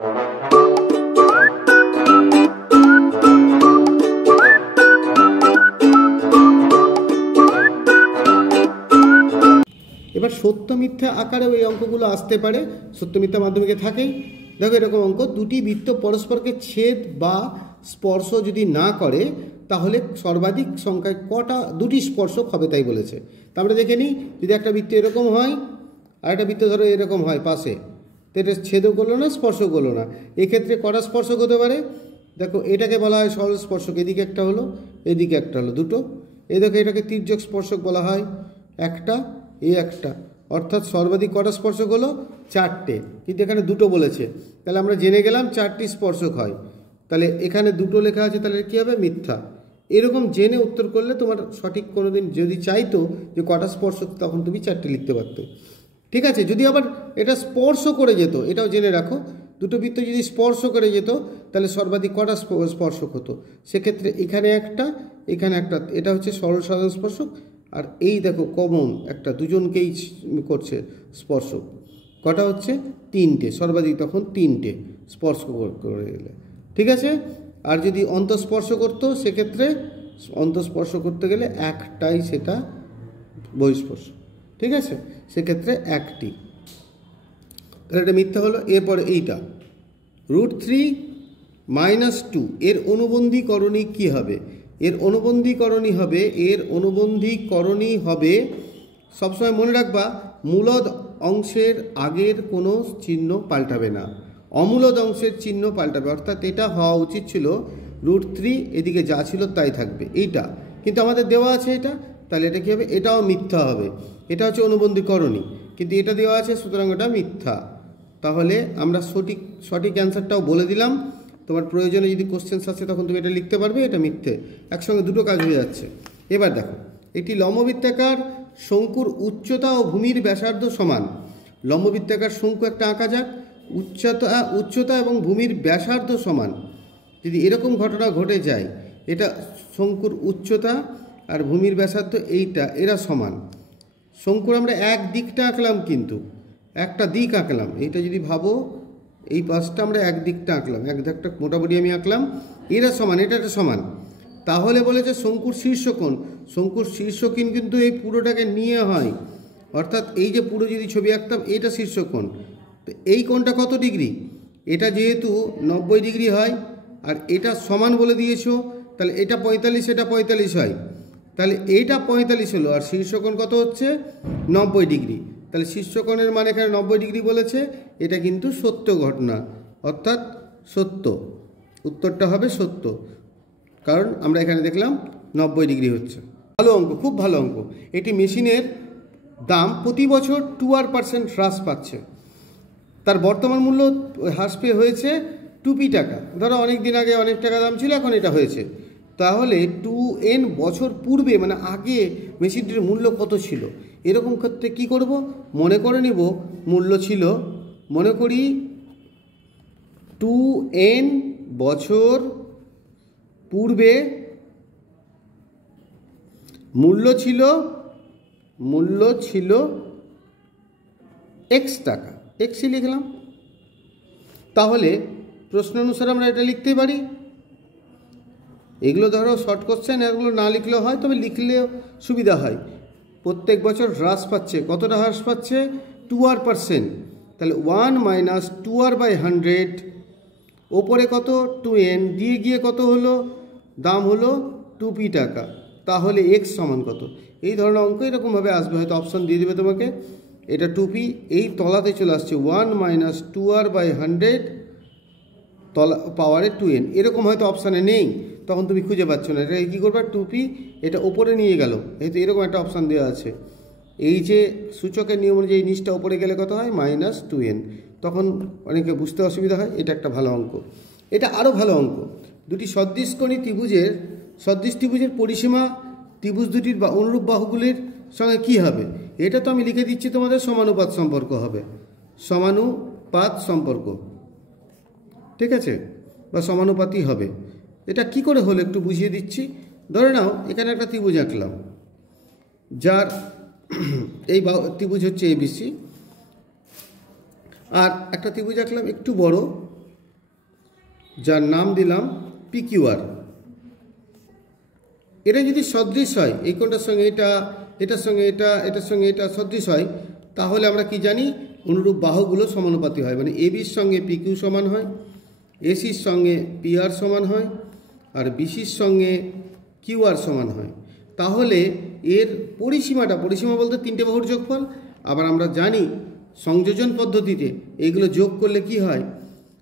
এবার সত্য মিথ্যা আকারেও এই অঙ্কগুলো আসতে পারে, সত্য মিথ্যা মাধ্যমিকে থাকেই। দেখো এরকম অঙ্ক, দুটি বৃত্ত পরস্পরকে ছেদ বা স্পর্শ যদি না করে তাহলে সর্বাধিক সংখ্যায় কটা দুটি স্পর্শক হবে তাই বলেছে। তা আমরা দেখে নিই, যদি একটা বৃত্ত এরকম হয় আর একটা বৃত্ত ধরো এরকম হয় পাশে, তো এটা ছেদও করলো না স্পর্শ করলো না, এক্ষেত্রে কটা স্পর্শক হতে পারে? দেখো এটাকে বলা হয় সরল স্পর্শক, এদিকে একটা হলো এদিকে একটা হলো, দুটো। এই দেখো এটাকে তির্যক স্পর্শক বলা হয়, একটা এই একটা, অর্থাৎ সর্বাধিক কটা স্পর্শক হলো? চারটে, কিন্তু এখানে দুটো বলেছে, তাহলে আমরা জেনে গেলাম চারটি স্পর্শক হয়। তাহলে এখানে দুটো লেখা আছে, তাহলে কী হবে? মিথ্যা। এরকম জেনে উত্তর করলে তোমার সঠিক কোনো দিন যদি চাইতো যে কটা স্পর্শক, তখন তুমি চারটে লিখতে পারতে। ঠিক আছে, যদি আবার এটা স্পর্শ করে যেত, এটাও জেনে রাখো, দুটো বৃত্ত যদি স্পর্শ করে যেত তাহলে সর্বাধিক কটা স্পর্শক হতো? সেক্ষেত্রে এখানে একটা এখানে একটা, এটা হচ্ছে সরল সাধারণ স্পর্শক, আর এই দেখো কমন একটা, দুজনকেই করছে স্পর্শক, কটা হচ্ছে? তিনটে, সর্বাধিক তখন তিনটে স্পর্শ করে গেলে। ঠিক আছে, আর যদি অন্তঃস্পর্শ করতো সেক্ষেত্রে অন্তঃস্পর্শ করতে গেলে একটাই, সেটা বহিঃস্পর্শ। ঠিক আছে, সেক্ষেত্রে একটি, তাহলে এটা মিথ্যা হলো। এরপরে এইটা √3 - 2 এর অনুবন্ধীকরণী কী হবে? এর অনুবন্ধীকরণী হবে সবসময় মনে রাখবা, মূলদ অংশের আগের কোনো চিহ্ন পাল্টাবে না, অমূলদ অংশের চিহ্ন পাল্টাবে, অর্থাৎ এটা হওয়া উচিত ছিল √3, এদিকে যা ছিল তাই থাকবে এইটা, কিন্তু আমাদের দেওয়া আছে এটা, তাহলে এটা কী হবে? এটাও মিথ্যা হবে। এটা হচ্ছে অনুবন্ধীকরণী, কিন্তু এটা দেওয়া আছে, সুতরাং ওটা মিথ্যা। তাহলে আমরা সঠিক অ্যান্সারটাও বলে দিলাম, তোমার প্রয়োজনে যদি কোশ্চেন্স আসে তখন তুমি এটা লিখতে পারবে, এটা মিথ্যে। একসঙ্গে দুটো কাজ হয়ে যাচ্ছে। এবার দেখো, একটি লম্ববৃত্তাকার শঙ্কুর উচ্চতা ও ভূমির ব্যাসার্ধ সমান। লম্ববৃত্তাকার শঙ্কু একটা আঁকা যাক, উচ্চতা এবং ভূমির ব্যাসার্ধ সমান। যদি এরকম ঘটনা ঘটে যায়, এটা শঙ্কুর উচ্চতা আর ভূমির ব্যাসার্ধ এইটা, এরা সমান। শঙ্কুর আমরা এক দিকটা আঁকলাম, কিন্তু একটা দিক আঁকলাম, এইটা যদি ভাবো, এই পাশটা আমরা এক দিকটা আঁকলাম, এক দিকটা মোটামুটি আমি আঁকলাম, এরা সমান, এটা সমান। তাহলে বলেছে শঙ্কুর শীর্ষকোণ, শঙ্কুর শীর্ষকোণ কিন্তু এই পুরোটাকে নিয়ে হয়, অর্থাৎ এই যে পুরো যদি ছবি আঁকতাম, এটা শীর্ষকোণ, তো এই কোণটা কত ডিগ্রি? এটা যেহেতু 90 ডিগ্রি হয়, আর এটা সমান বলে দিয়েছো, তাহলে এটা 45, এটা 45 হয়, তাহলে এইটা 45 হলো, আর শীর্ষকোণ কত হচ্ছে? 90 ডিগ্রি। তাহলে শীর্ষকোণের মানে এখানে 90 ডিগ্রি বলেছে, এটা কিন্তু সত্য ঘটনা, অর্থাৎ সত্য, উত্তরটা হবে সত্য, কারণ আমরা এখানে দেখলাম 90 ডিগ্রি হচ্ছে। ভালো অঙ্ক, খুব ভালো অঙ্ক। এটি মেশিনের দাম প্রতি বছর 2% হ্রাস পাচ্ছে, তার বর্তমান মূল্য হ্রাস পেয়ে হয়েছে 2p টাকা। ধরো অনেক দিন আগে অনেক টাকা দাম ছিল, এখন এটা হয়েছে, তাহলে 2n বছর পূর্বে মানে আগে মেশিনটির মূল্য কত ছিল? এরকম ক্ষেত্রে কী করব? মনে করে নিব মূল্য ছিল, মনে করি 2n বছর পূর্বে মূল্য ছিল x টাকা, এক্সই লিখলাম। তাহলে প্রশ্ন অনুসারে আমরা এটা লিখতে পারি। এগুলো ধরো শর্ট কোশ্চেন, এগুলো না লিখলেও হয়, তবে লিখলেও সুবিধা হয়। প্রত্যেক বছর হ্রাস পাচ্ছে, কতটা হ্রাস পাচ্ছে? 2%। তাহলে 1 - 2r/100, ওপরে কত? 2n, দিয়ে গিয়ে কত হলো? দাম হলো 2p টাকা। তাহলে x সমান কত? এই ধরনের অঙ্ক এরকমভাবে আসবে, হয়তো অপশান দিয়ে দেবে তোমাকে, এটা 2p, এই তলাতে চলে আসছে 1 - 2r/100 তলা পাওয়ারে 2n, এরকম হয়তো অপশানে নেই, তখন তুমি খুঁজে পাচ্ছ না, এটা কী করবে? 2p, এটা ওপরে নিয়ে গেল, এই তো এরকম একটা অপশান দেওয়া আছে। এই যে সূচকের নিয়ম অনুযায়ী নিচটা ওপরে গেলে কত হয়? -2n, তখন অনেকে বুঝতে অসুবিধা হয়। এটা একটা ভালো অঙ্ক। এটা আরও ভালো অঙ্ক, দুটি সদৃশকোণী সদৃশ ত্রিভুজের পরিসীমা ত্রিভুজ দুটির বা অনুরূপ বাহুগুলির সঙ্গে কী হবে? এটা তো আমি লিখে দিচ্ছি, তোমাদের সমানুপাত সম্পর্ক হবে, সমানুপাত সম্পর্ক, ঠিক আছে, বা সমানুপাতই হবে। এটা কি করে হলো একটু বুঝিয়ে দিচ্ছি। ধরে নাও এখানে একটা ত্রিভুজ আঁকলাম, যার এই ত্রিভুজ হচ্ছে ABC, আর একটা ত্রিভুজ আঁকলাম একটু বড়, যার নাম দিলাম পিকিউআর। এটা যদি সদৃশ হয়, এই কোণটার সঙ্গে এটা, এটার সঙ্গে এটা, এটার সঙ্গে এটা সদৃশ হয়, তাহলে আমরা কি জানি অনুরূপ বাহুগুলো সমানুপাতি হয়, মানে এবির সঙ্গে পিকিউ সমান হয়, এসির সঙ্গে পিআর সমান হয়, আর বিসির সঙ্গে কিউআর সমান হয়। তাহলে এর পরিসীমা বলতে তিনটে বাহুর যোগফল। আবার আমরা জানি সংযোজন পদ্ধতিতে এইগুলো যোগ করলে কি হয়,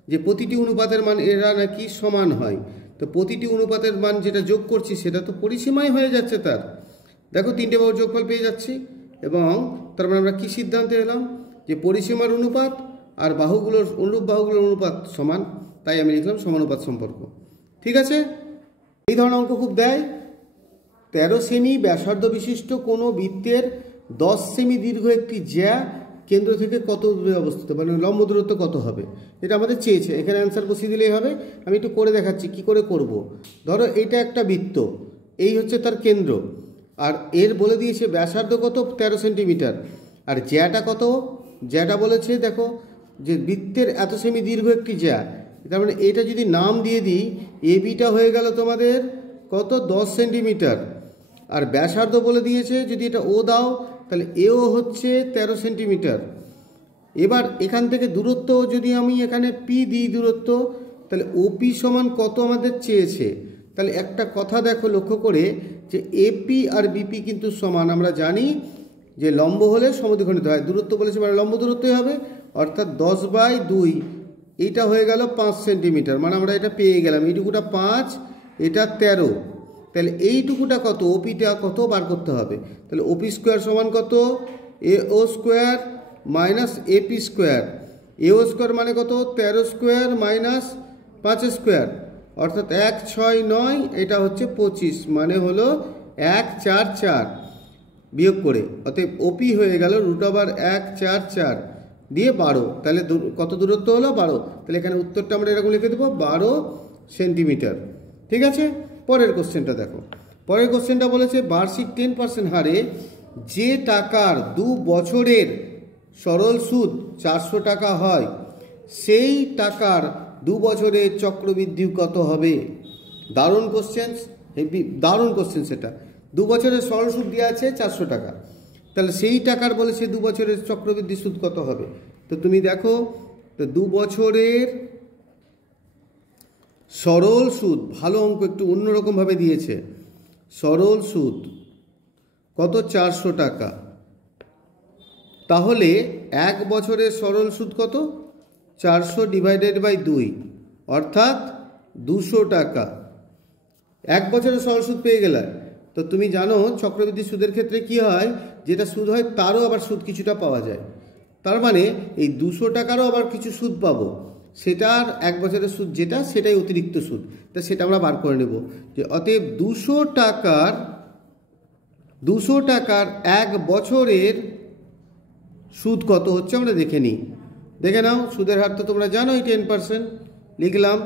যে প্রতিটি অনুপাতের মান এরা নাকি সমান হয়। তো প্রতিটি অনুপাতের মান যেটা যোগ করছি সেটা তো পরিসীমাই হয়ে যাচ্ছে তার। দেখো তিনটে বাহুর যোগফল পেয়ে যাচ্ছি, এবং তারপর আমরা কি সিদ্ধান্তে এলাম যে পরিসীমার অনুপাত আর বাহুগুলোর অনুরূপ বাহুগুলোর অনুপাত সমান, তাই আমি লিখলাম সমানুপাত সম্পর্ক। ঠিক আছে, এই ধরনের অঙ্ক খুব দেয়। 13 সেমি ব্যাসার্ধ বিশিষ্ট কোনো বৃত্তের 10 সেমি দীর্ঘ একটি জ্যা কেন্দ্র থেকে কত দূরে অবস্থিত, মানে লম্ব দূরত্ব কত হবে, এটা আমাদের চেয়েছে। এখানে অ্যান্সার বসিয়ে দিলেই হবে। আমি একটু করে দেখাচ্ছি কি করে করব। ধরো এটা একটা বৃত্ত, এই হচ্ছে তার কেন্দ্র, আর এর বলে দিয়েছে ব্যাসার্ধ কত 13 সেন্টিমিটার, আর জ্যাটা কত, জ্যাটা বলেছে দেখো যে বৃত্তের এত সেমি দীর্ঘ একটি জ্যা, তার মানে এটা যদি নাম দিয়ে দিই, এ বিটা হয়ে গেল তোমাদের কত 10 সেন্টিমিটার, আর ব্যাসার্ধ বলে দিয়েছে যদি এটা ও দাও তাহলে এও হচ্ছে 13 সেন্টিমিটার। এবার এখান থেকে দূরত্ব যদি আমি এখানে পি দিই দূরত্ব, তাহলে ওপি সমান কত আমাদের চেয়েছে। তাহলে একটা কথা দেখো লক্ষ্য করে, যে এপি আর বিপি কিন্তু সমান। আমরা জানি যে লম্ব হলে সমদ্বিখণ্ডিত হয়, দূরত্ব বলেছে মানে লম্ব দূরত্বই হবে, অর্থাৎ 10/2, এইটা হয়ে গেল 5 সেন্টিমিটার, মানে আমরা এটা পেয়ে গেলাম। এইটুকুটা 5, এটা 13, তাহলে এইটুকুটা কত, ওপিটা কত বার করতে হবে। তাহলে ওপি স্কোয়ার সমান কত, এও স্কোয়ার মাইনাস এপি স্কোয়ার। এও স্কোয়ার মানে কত 13 স্কোয়ার মাইনাস 5 স্কোয়ার, অর্থাৎ 1 6 9, এটা হচ্ছে 25, মানে হলো 1 4 4 বিয়োগ করে, অতএব ওপি হয়ে গেল √1 4 4 দিয়ে 12। তাহলে কত দূরত্ব হলো 12। তাহলে এখানে উত্তরটা আমরা এরকম লিখে দেবো 12 সেন্টিমিটার। ঠিক আছে, পরের কোশ্চেনটা দেখো। পরের কোশ্চেনটা বলেছে বার্ষিক 10% হারে যে টাকার 2 বছরের সরল সুদ 400 টাকা হয়, সেই টাকার 2 বছরের চক্রবৃদ্ধি কত হবে। দারুণ কোশ্চেন, হেভি দারুণ কোশ্চেন। সেটা 2 বছরের সরল সুদ দেওয়া আছে 400 টাকা, তাহলে সেই টাকার বলেছে 2 বছরের চক্রবৃদ্ধি সুদ কত হবে। তো তুমি দেখো, তো 2 বছরের সরল সুদ, ভালো অঙ্ক, একটু অন্যরকমভাবে দিয়েছে। সরল সুদ কত 400 টাকা, তাহলে 1 বছরের সরল সুদ কত 400/2, অর্থাৎ 200 টাকা। 1 বছরের সরল সুদ পেয়ে গেলে। তো তুমি জানো চক্রবৃদ্ধি সুদের ক্ষেত্রে কি হয়, যেটা সুদ হয় তারও আবার সুদ কিছুটা পাওয়া যায়। তার মানে এই 200 টাকারও আবার কিছু সুদ পাবো, সেটার 1 বছরের সুদ যেটা, সেটাই অতিরিক্ত সুদ। তা সেটা আমরা বার করে নেব, যে অতএব 200 টাকার 1 বছরের সুদ কত হচ্ছে আমরা দেখে নিই। দেখে নাও, সুদের হার তো তোমরা জানোই 10%। লিখলাম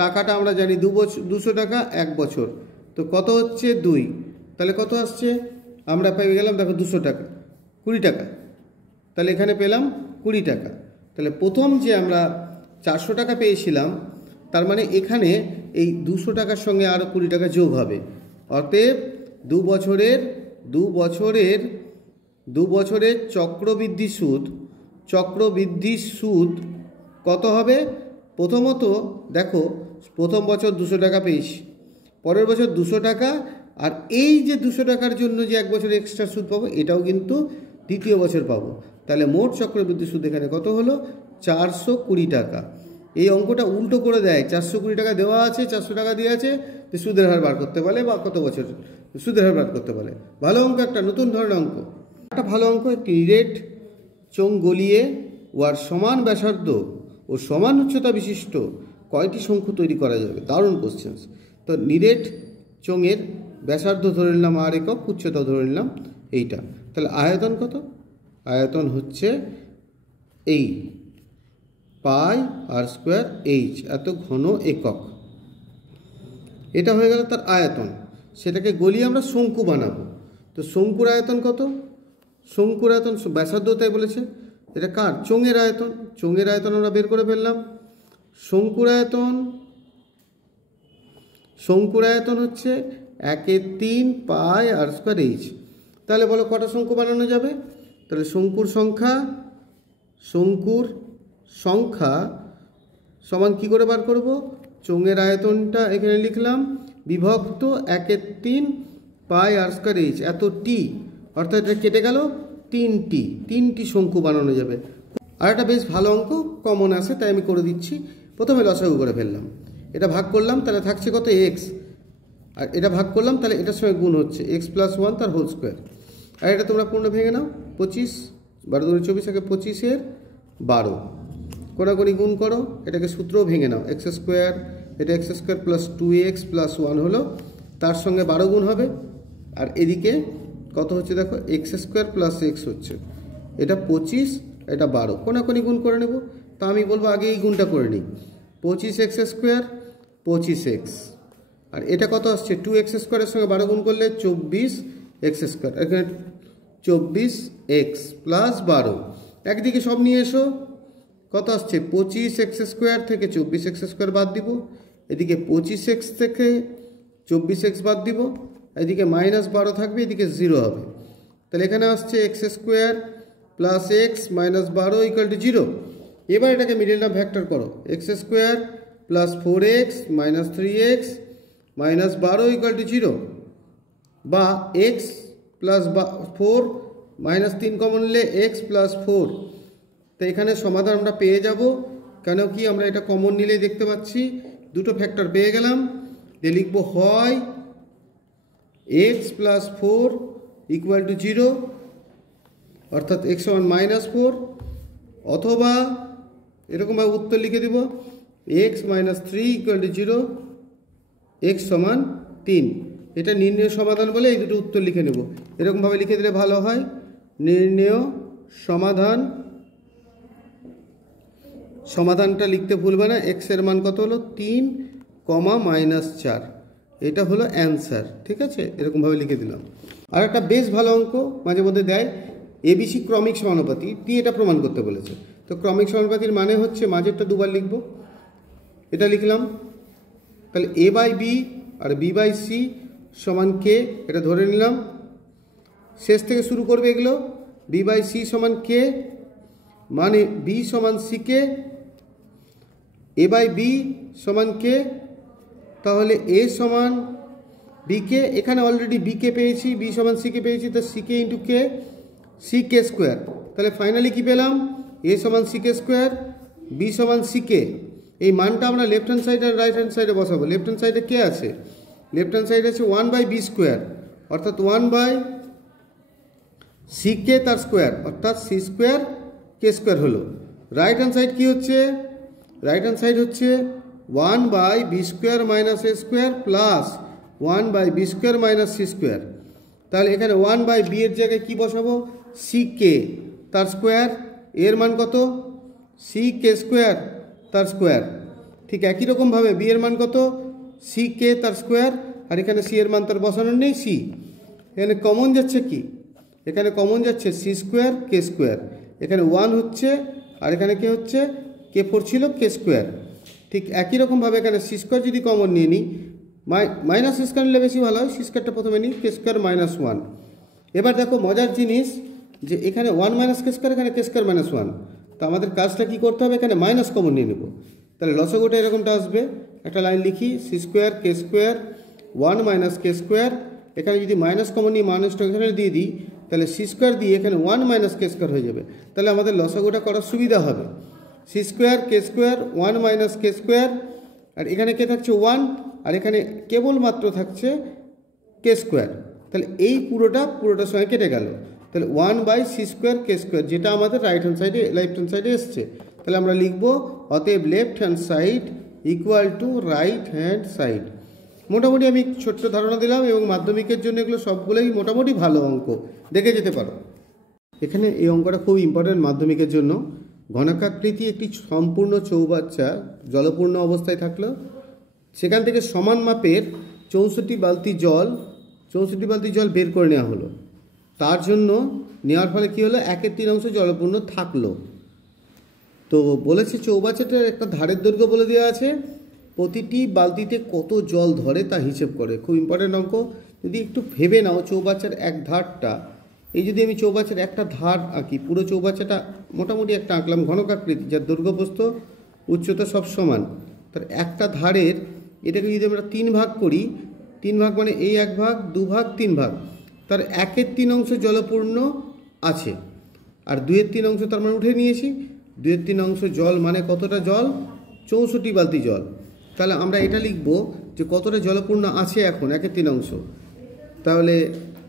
টাকাটা আমরা জানি 200 টাকা 1 বছর, তো কত হচ্ছে 2, তাহলে কত আসছে আমরা পেয়ে গেলাম, দেখো 200 টাকা 20 টাকা, তাহলে এখানে পেলাম 20 টাকা। তাহলে প্রথম যে আমরা 400 টাকা পেয়েছিলাম, তার মানে এখানে এই 200 টাকার সঙ্গে আরও 20 টাকা যোগ হবে। অতএব 2 বছরের চক্রবৃদ্ধি সুদ কত হবে। প্রথমত দেখো, প্রথম বছর 200 টাকা পেয়েছি, পরের বছর 200 টাকা, আর এই যে 200 টাকার জন্য যে 1 বছর এক্সট্রা সুদ পাবো, এটাও কিন্তু দ্বিতীয় বছর পাবো। তাহলে মোট চক্রবৃদ্ধি সুদ এখানে কত হলো 420 টাকা। এই অঙ্কটা উল্টো করে দেয়, 420 টাকা দেওয়া আছে, 400 টাকা দিয়ে আছে, তো সুদের হার বার করতে বলে, বা কত বছর সুদের হার বার করতে বলে। ভালো অঙ্ক, একটা নতুন ধরনের অঙ্ক, একটা ভালো অঙ্ক। একটি নিরেট চোঙ গলিয়ে ওয়ার সমান ব্যাসার্ধ ও সমান উচ্চতা বিশিষ্ট কয়টি শঙ্কু তৈরি করা যাবে। দারুণ কোশ্চেন। তো নিরেট চোঙের ব্যাসার্ধ ধরে নিলাম আর একক, উচ্চতা ধরে নিলাম এইটা, তাহলে আয়তন কত, আয়তন হচ্ছে এই πr²h, এত ঘন একক। এটা হয়ে গেল তার আয়তন। সেটাকে গলিয়ে আমরা শঙ্কু বানাবো। তো শঙ্কুর আয়তন কত, শঙ্কুর আয়তন ব্যাসার্ধ তাই বলেছে, এটা কার চোঙের আয়তন। চোঙের আয়তন আমরা বের করে ফেললাম। শঙ্কুর আয়তন শঙ্কুর আয়তন হচ্ছে 1/3 পাই আর স্কোয়ার এইচ। তাহলে বলো কটা শঙ্কু বানানো যাবে? তাহলে শঙ্কুর সংখ্যা সমান কি করে বার করব? চোঙের আয়তনটা এখানে লিখলাম বিভক্ত 1/3 পাই আর স্কোয়ার এইচ, এত টি, অর্থাৎ এটা কেটে গেল 3টি শঙ্কু বানানো যাবে। আর একটা বেশ ভালো অঙ্ক কমন আসে, তাই আমি করে দিচ্ছি। প্রথমে লসাগু করে ফেললাম, এটা ভাগ করলাম, তাহলে থাকছে কত? এক্স। আর এটা ভাগ করলাম, তাহলে এটার সঙ্গে গুণ হচ্ছে এক্স প্লাস 1 তার হোল স্কোয়ার। আর এটা তোমরা পূর্ণ ভেঙে নাও, 25 12 2 24, আগে 25-এর 12 কোনাকুনি গুণ করো, এটাকে সূত্রও ভেঙে নাও, এক্স স্কোয়ার, এটা x square plus 2x plus 1 হলো, তার সঙ্গে 12 গুণ হবে। আর এদিকে কত হচ্ছে দেখো, এক্স স্কোয়ার প্লাস এক্স হচ্ছে, এটা 25, এটা 12, কোনাকুনি গুণ করে নেব। তা আমি বলবো আগে এই গুণটা করে নিই, 25x স্কোয়ার 25x, আর এটা কত আসছে 2x স্কোয়ারের সঙ্গে 12 গুণ করলে 24x স্কোয়ার, এখানে 24x প্লাস 12। একদিকে সব নিয়ে এসো, কত আসছে 25x স্কোয়ার থেকে 24x স্কোয়ার বাদ দিব, এদিকে 25x থেকে 24x বাদ দিব, এদিকে -12 থাকবে, এদিকে 0 হবে। তাহলে এখানে আসছে x square plus x minus 12 equal to 0। এবার এটাকে মিডল টার্ম ভেক্টর করো, x square plus 4x minus 3x minus 12 equal to 0, বা এক্স প্লাস 4 মাইনাস 3 কমন নিলে এক্স প্লাস 4। তো এখানে সমাধান আমরা পেয়ে যাব, কেন কি আমরা এটা কমন নিলেই দেখতে পাচ্ছি দুটো ফ্যাক্টর পেয়ে গেলাম। দিয়ে লিখবো হয় এক্স প্লাস 4 ইকুয়াল টু 0, অর্থাৎ x সমান -4, অথবা এরকমভাবে উত্তর লিখে দিব x minus 3 equal to 0, x সমান 3। এটা নির্ণেয় সমাধান বলে এই দুটো উত্তর লিখে নেব, এরকমভাবে লিখে দিলে ভালো হয়। নির্ণেয় সমাধানটা লিখতে ভুলবে না, x এর মান কত হলো 3, -4, এটা হলো অ্যান্সার। ঠিক আছে, এরকমভাবে লিখে দিলাম। আর একটা বেশ ভালো অঙ্ক মাঝে মধ্যে দেয়, এবিসি ক্রমিক সমানুপাতি, দিয়ে এটা প্রমাণ করতে বলেছে। তো ক্রমিক সমানুপাতির মানে হচ্ছে মাঝেরটা দুবার লিখব, এটা লিখলাম, তাহলে এ বাই বি আর বি বাই সি সমান কে, এটা ধরে নিলাম। শেষ থেকে শুরু করবে এগুলো, বি বাই সি সমান কে, মানে বি সমান C K, A by B সমান কে, তাহলে এ সমান বি কে, এখানে অলরেডি বি কে পেয়েছি, বি সমান সি কে পেয়েছি, তো C K into k, C K square. তাহলে ফাইনালি কি পেলাম, এ সমান সি কে স্কোয়ার, বি সমান সি কে। এই মানটা আমরা লেফট হ্যান্ড সাইড আর রাইট হ্যান্ড সাইডে বসাবো। লেফট হ্যান্ড সাইডে কে আছে, লেফট হ্যান্ড সাইডে আছে 1/b স্কোয়ার, অর্থাৎ 1/সি কে তার স্কোয়ার, অর্থাৎ সি স্কোয়ার কে স্কোয়ার হলো। রাইট হ্যান্ড সাইড কি হচ্ছে, রাইট হ্যান্ড সাইড হচ্ছে 1/b square minus a square plus 1/b square minus c square. তাহলে এখানে 1/b এর জায়গায় কি বসাবো, সি কে তার স্কোয়ার, এর মান কত, সি কে স্কোয়ার তার স্কোয়ার। ঠিক একই রকমভাবে বি এর মান কত, সি কে তার স্কোয়ার, আর এখানে সি এর মান তার বসানোর নেই, সি। এখানে কমন যাচ্ছে কি, এখানে কমন যাচ্ছে সি স্কোয়ার কে স্কোয়ার, এখানে 1 হচ্ছে, আর এখানে কে হচ্ছে, কে 4 ছিল, কে স্কোয়ার। ঠিক একই রকমভাবে এখানে সি স্কোয়ার যদি কমন নিয়ে নিই, মাইনাস স্কোয়ার নিলে বেশি ভালো হয়, সি স্কোয়ারটা প্রথমে নিই, কে স্কোয়ার মাইনাস 1। এবার দেখো মজার জিনিস যে এখানে 1 মাইনাস কে স্কোয়ার, এখানে কে স্কোয়ার মাইনাস 1, তো আমাদের কাজটা কি করতে হবে, এখানে মাইনাস কমন নিয়ে নেব। তাহলে লসাগুটা এরকমটা আসবে, একটা লাইন লিখি, সি স্কোয়ার কে স্কোয়ার 1 মাইনাস কে স্কোয়ার, এখানে যদি মাইনাস কমন নিয়ে মাইনাসটা এখানে দিয়ে দিই, তাহলে সি স্কোয়ার দিয়ে এখানে 1 মাইনাস কে স্কোয়ার হয়ে যাবে। তাহলে আমাদের লসাগুটা করার সুবিধা হবে, সি স্কোয়ার কে স্কোয়ার 1 মাইনাস কে স্কোয়ার, আর এখানে কে থাকছে 1, আর এখানে কেবলমাত্র থাকছে কে স্কোয়ার। তাহলে এই পুরোটার সঙ্গে কেটে গেল, তাহলে 1/সি স্কোয়ার কে স্কোয়ার, যেটা আমাদের লেফট হ্যান্ড সাইডে এসছে। তাহলে আমরা লিখব অতএব left hand side equal to right hand side. মোটামুটি আমি ছোট্ট ধারণা দিলাম, এবং মাধ্যমিকের জন্য এগুলো সবগুলোই মোটামুটি ভালো অঙ্ক, দেখে যেতে পারো। এখানে এই অঙ্কটা খুব ইম্পর্টেন্ট মাধ্যমিকের জন্য। ঘনাকাকৃতি একটি সম্পূর্ণ চৌবাচ্চা জলপূর্ণ অবস্থায় থাকলো, সেখান থেকে সমান মাপের 64 বালতি জল বের করে নেওয়া হলো। তার জন্য নেওয়ার ফলে কী হলো, 1/3 অংশ জলপূর্ণ থাকলো। তো বলেছে চৌবাচ্চাটার একটা ধারের দৈর্ঘ্য বলে দেওয়া আছে প্রতিটি বালতিতে কত জল ধরে তা হিসেব করে। খুব ইম্পর্টেন্ট অঙ্ক। যদি একটু ভেবে নাও, চৌবাচ্চার এক ধারটা, এই যদি আমি চৌবাচ্চার একটা ধার আঁকি, পুরো চৌবাচ্চাটা মোটামুটি একটা আঁকলাম ঘনকাকৃতি, যার দৈর্ঘ্য প্রস্থ উচ্চতা সব সমান, তার একটা ধারের এটাকে যদি আমরা 3 ভাগ করি, 3 ভাগ মানে এই 1 ভাগ, 2 ভাগ, 3 ভাগ, তার 1/3 অংশ জলপূর্ণ আছে, আর 2/3 অংশ তার মানে উঠে নিয়েছি। 2/3 অংশ জল মানে কতটা জল? 64 বালতি জল। তাহলে আমরা এটা লিখব যে কতটা জলপূর্ণ আছে এখন 1/3 অংশ। তাহলে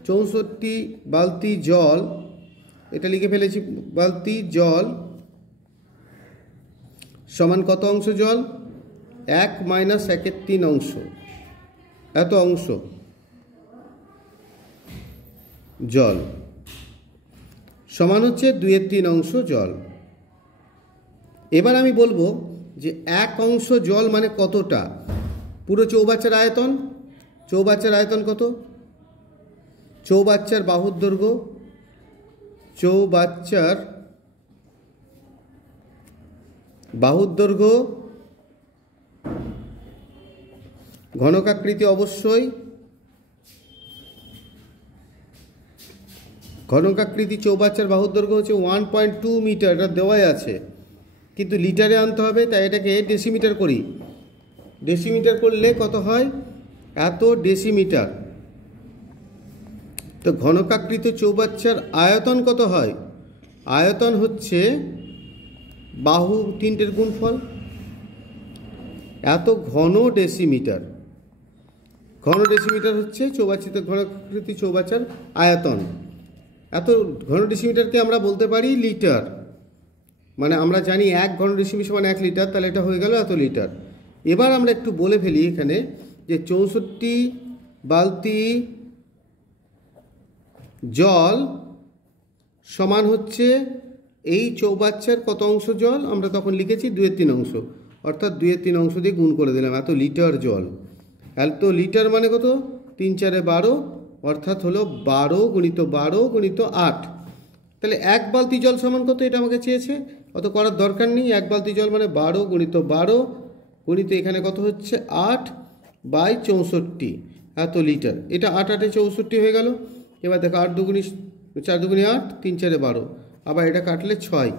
64 বালতি জল, এটা লিখে ফেলেছি, বালতি জল সমান কত অংশ জল? 1 - 1/3 অংশ, এত অংশ জল সমান হচ্ছে 2/3 অংশ জল। এবার আমি বলবো যে 1 অংশ জল মানে কতটা? পুরো চৌবাচ্চার আয়তন, চৌবাচ্চার আয়তন কত? চৌবাচ্চার বাহুর দৈর্ঘ্য, চৌবাচ্চার বাহুর দৈর্ঘ্য, ঘনকাকৃতি অবশ্যই, ঘনকাকৃতি চৌবাচ্চার বাহুর দৈর্ঘ্য হচ্ছে 1.2 মিটার, এটা দেওয়াই আছে, কিন্তু লিটারে আনতে হবে, তাই এটাকে ডেসিমিটার করি। ডেসিমিটার করলে কত হয়? এত ডেসিমিটার। তো ঘনকাকৃত চৌবাচ্চার আয়তন কত হয়? আয়তন হচ্ছে বাহু 3টের গুণফল, এত ঘন ডেসিমিটার। ঘন ডেসিমিটার হচ্ছে চৌবাচ্চিত ঘনকাকৃতি চৌবাচ্চার আয়তন। এত ঘন ডেসিমিটারকে আমরা বলতে পারি লিটার। মানে আমরা জানি 1 ঘন ডেসিমিটার সমান 1 লিটার, তাহলে এটা হয়ে গেল এত লিটার। এবার আমরা একটু বলে ফেলি এখানে যে 64 বালতি জল সমান হচ্ছে এই চৌবাচ্চার কত অংশ জল? আমরা তখন লিখেছি 2/3 অংশ, অর্থাৎ 2/3 অংশ দিয়ে গুণ করে দিলাম, এত লিটার জল। এত লিটার মানে কত? 3 × 4 = 12, অর্থাৎ হলো 12 × 12 × 8। তাহলে 1 বালতি জল সমান কত? এটা আমাকে চেয়েছে, অত করার দরকার নেই। 1 বালতি জল মানে 12 × 12 × এখানে কত হচ্ছে 8/64, এত লিটার। এটা 8 × 8 = 64 হয়ে গেল। এবার দেখো 8 × 2 = 4 × 2 = 8, 3 × 4 = 12, আবার এটা কাটলে 6,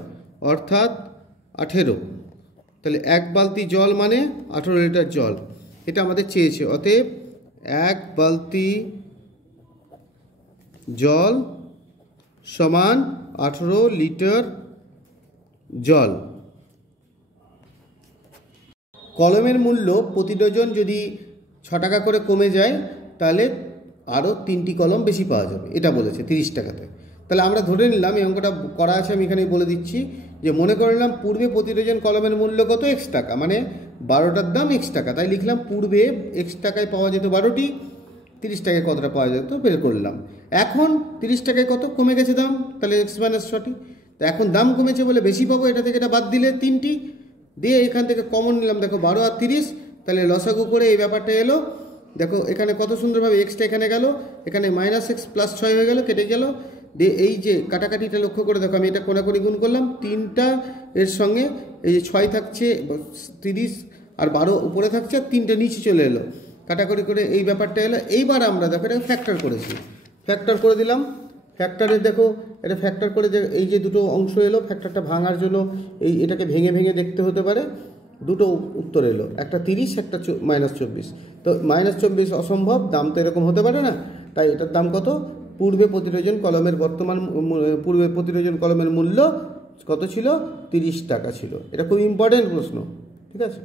অর্থাৎ 18। তাহলে 1 বালতি জল মানে 18 লিটার জল, এটা আমাদের চেয়েছে। অতএব 1 বালতি জল সমান 18 লিটার জল। কলমের মূল্য প্রতি ডজন যদি 6 টাকা করে কমে যায়, তাহলে আরও 3টি কলম বেশি পাওয়া যাবে, এটা বলেছে 30 টাকাতে। তাহলে আমরা ধরে নিলাম, এই অঙ্কটা করা আছে, আমি এখানে বলে দিচ্ছি যে মনে করে নিলাম পূর্বে প্রতি ডজন কলমের মূল্য কত? x টাকা, মানে 12টার দাম x টাকা। তাই লিখলাম পূর্বে x টাকায় পাওয়া যেত 12টি, 30 টাকায় কতটা পাওয়া যেত বের করলাম। এখন 30 টাকায় কত কমে গেছে দাম, তাহলে x - 6টি। তো এখন দাম কমেছে বলে বেশি পাবো, এটা থেকে এটা বাদ দিলে 3টি দিয়ে এখান থেকে কমন নিলাম, দেখো 12 আর 30, তাহলে লসাগু করে এই ব্যাপারটা এলো। দেখো এখানে কত সুন্দরভাবে এক্সটা এখানে গেল, এখানে -x + 6 হয়ে গেল, কেটে গেল। দিয়ে এই যে কাটাকাটিটা লক্ষ্য করে দেখো, আমি এটা কোনাকুনি গুণ করলাম, 3টা এর সঙ্গে এই যে 6 থাকছে, 30 আর 12 উপরে থাকছে, আর 3টে নিচে চলে এলো, কাটাকুটি করে এই ব্যাপারটা এলো। এইবার আমরা দেখো এটা ফ্যাক্টর করেছি, ফ্যাক্টর করে দিলাম। ফ্যাক্টরে দেখো এটা ফ্যাক্টর করে যে এই যে দুটো অংশ এলো, ফ্যাক্টরটা ভাঙার জন্য এটাকে ভেঙে ভেঙে দেখতে হতে পারে। দুটো উত্তর এলো, একটা 30, একটা -24। তো -24 অসম্ভব, দাম তো এরকম হতে পারে না, তাই এটার দাম কত? পূর্বে প্রতি ডজন কলমের পূর্বে প্রতি ডজন কলমের মূল্য কত ছিল? 30 টাকা ছিল। এটা খুব ইম্পর্টেন্ট প্রশ্ন, ঠিক আছে।